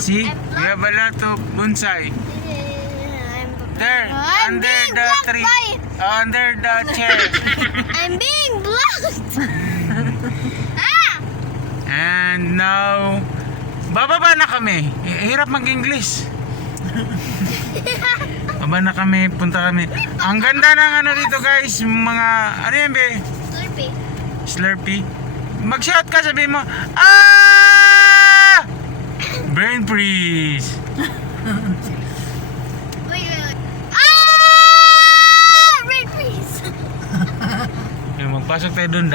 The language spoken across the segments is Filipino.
See? We have a lot of bonsai. There, I'm under being the blocked tree, by it. under the chair. I'm being blocked. Ah! And now, bababa na kami. Hirap mag-English. Baba na kami, punta kami. Ang ganda ng ano dito guys, mga, ano yan be? Slurpee. Slurpee. Mag-shout ka, sabihin mo, ah! Brain freeze. Wait, wait. Ah! Red freeze. Yung magpasok tayo doon,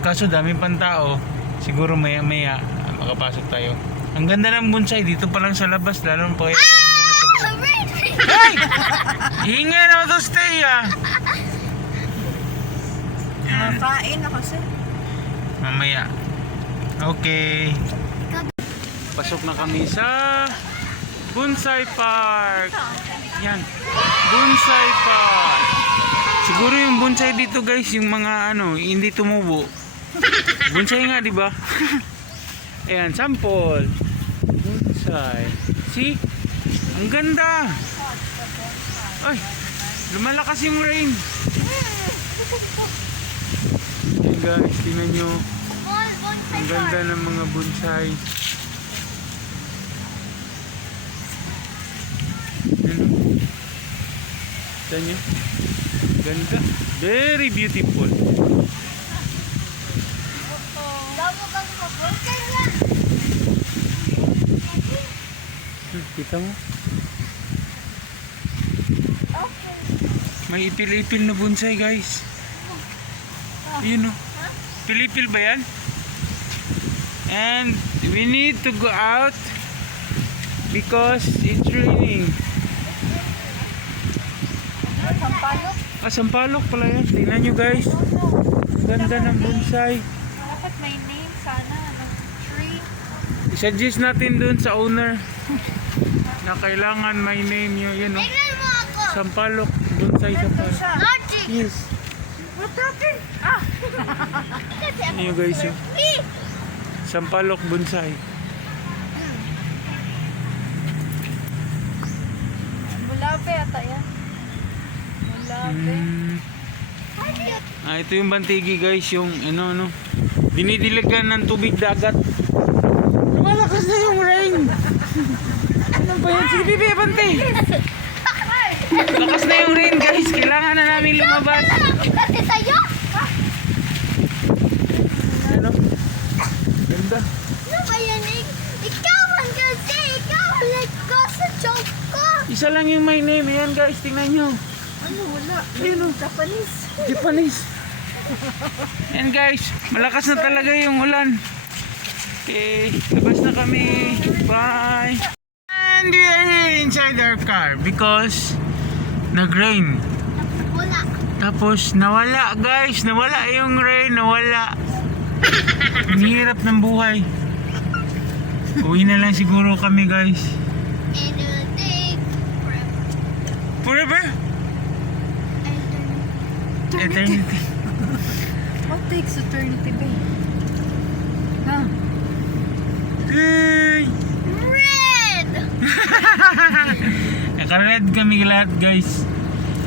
kaso dami pang tao. Siguro maya maya makapasok tayo. Ang ganda ng bonsai dito pa lang sa labas, lalo pa kayo. Ah! Red freeze. Hey! Ingay naman to stay ah. Yan, Kain na kasi. mamaya. Okay. Pasok na kami sa Bonsai Park. Yan. Bonsai Park. Siguro yung bonsai dito guys, yung mga ano, hindi tumubo. Bonsai nga, di ba? Ayan, sample. Bonsai. See? Ang ganda. Ay, lumalakas yung rain. Ayan guys, tingnan nyo. Small bonsai Ang ganda ng mga bonsai. Ano? Tignan nyo. Ganda. Very beautiful. Dapat kasi mag-bonsai lang. Kita mo? Okay. May ipil-ipil na bonsai guys. Yun o. Pilipil ba yan? And we need to go out because it's raining. Sampalok. Sampalok pala yan. Tingnan nyo guys. Ganda ng bonsai. Dapat may name sana. Ano? Tree. I-suggest natin dun sa owner na kailangan may name nyo. Yun o. Tingnan mo ako. Sampalok. Bonsai sampalok. Logic. Yes. What happened? Ah! Kasi ako Ayun guys yun. Slurpee. Sampalok bonsai. Bulape ata yan. Bulape. Ito yung bantigi guys, yung ano dinidilagan ng tubig dagat. Lumalakas na yung rain. Ano ba yan? Sige bibi, bante. Lakas na yung rain guys, kailangan na namin lumabas. Kasi sa'yo? Ano? Ganda. Ano ba yan? Ikaw ang kasi. Ikaw ang nagkasa joke ko. Isa lang yung my name. Ayan guys, tingnan nyo. Ano wala? Ayun o. Japanese. Japanese. Ayan guys, malakas na talaga yung ulan. Okay, labas na kami. Bye. And we are here inside our car because nag-rain. Wala. Tapos nawala guys, nawala yung rain, nawala. Ang hirap ng buhay. Uwi na lang siguro kami guys. And it'll take forever. Forever? Eternity. What takes eternity, babe? Huh? Hey! Red! Naka-red kami lahat guys.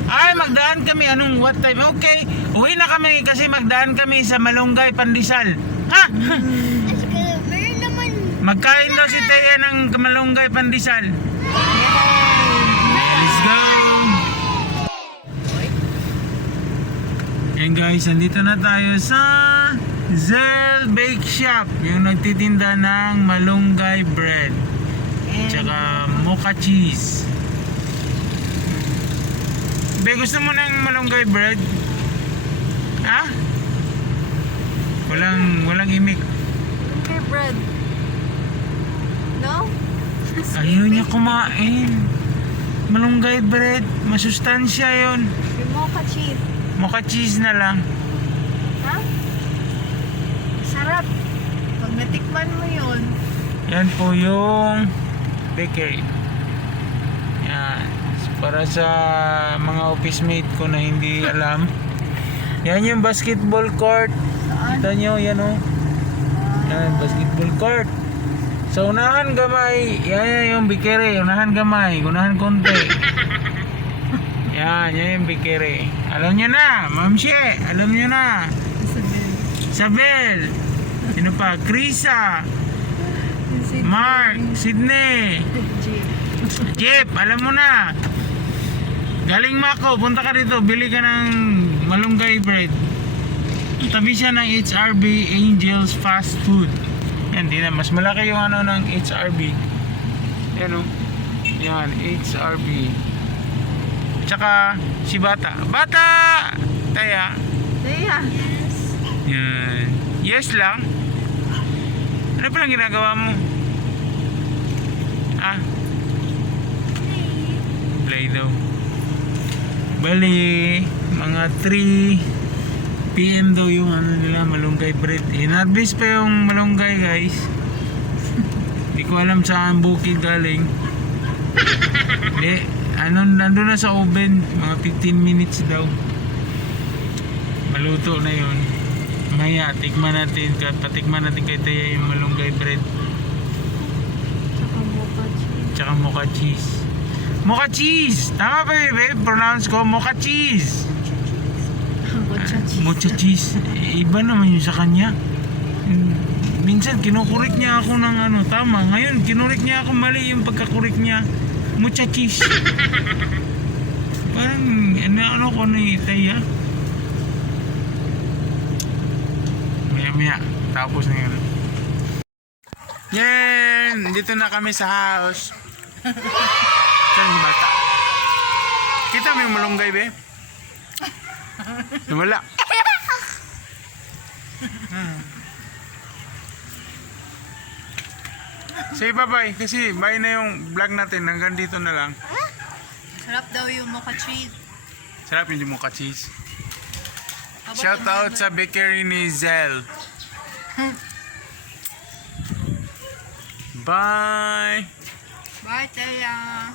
Ay, magdaan kami. Anong what time? Okay, uwi na kami kasi magdaan kami sa Malunggay, Pandesal. Ha? Let's go. Meron naman. Magkain daw si Teya ng Malunggay, Pandesal. Let's go! Ayan guys, andito na tayo sa Zell Bake Shop. Yung nagtitinda ng malunggay bread. Tsaka mocha cheese. Be, gusto mo ng malunggay bread? Ha? Walang imik. Okay, bread. No? Ayaw niya kumain. Malunggay bread, masustansya yon. Yung mocha cheese. Mocha cheese na lang. Ha? Sarap. Pag natikman mo yun, Yan po yung bakery. Yan. Para sa mga office mate ko na hindi alam. Yan yung basketball court. Kita nyo, yan o. Yan, basketball court. Sa unahan gamay, yan yung bikere. Unahan gamay, unahan konti. Yan yung bikere. Alam nyo na, Ma'am She, alam nyo na. Isabel. Sino pa? Krisa. Mark. Sydney. Jeep, alam mo na. Galing Mako, punta ka dito, bili ka ng malunggay bread. Tabi siya ng HRB Angels Fast Food. Yan, di na, mas malaki yung ano ng HRB. Yan o. Yan, HRB. Tsaka si Bata. Bata! Taya. Taya. Yan. Yes lang. Ano palang ginagawa mo? Ah? Play daw. Bali, mga 3 PM daw yung ano nila, malunggay bread. Inadvis pa yung malunggay, guys. Hindi ko alam saan bukid galing. Hindi. Ano, nandun na sa oven, mga 15 minutes daw. Maluto na yun. Maya, tikman natin, patikman natin kay Taya yung malunggay bread. Tsaka mocha cheese. Tsaka mocha cheese. Mocha cheese! Tama ba babe? Pronounce ko, mocha cheese. Mocha cheese. Mocha cheese. Iba naman yun sa kanya. Minsan kinukurik niya ako ng ano, tama. Ngayon, kinurik niya ako mali yung pagkakurik niya. Mocha cheese. Parang, ano ko ni Taya? Maya, tapos na yun. Yan! Dito na kami sa house. Saan yung bata? Kita mo yung malunggay, be? Wala. Say bye-bye, kasi bye na yung vlog natin. Hanggang dito na lang. Sarap daw yung mocha cheese. Sarap yung mocha cheese. Habang Shout out sa bakery ni Zell. Bye! Bye, Taya.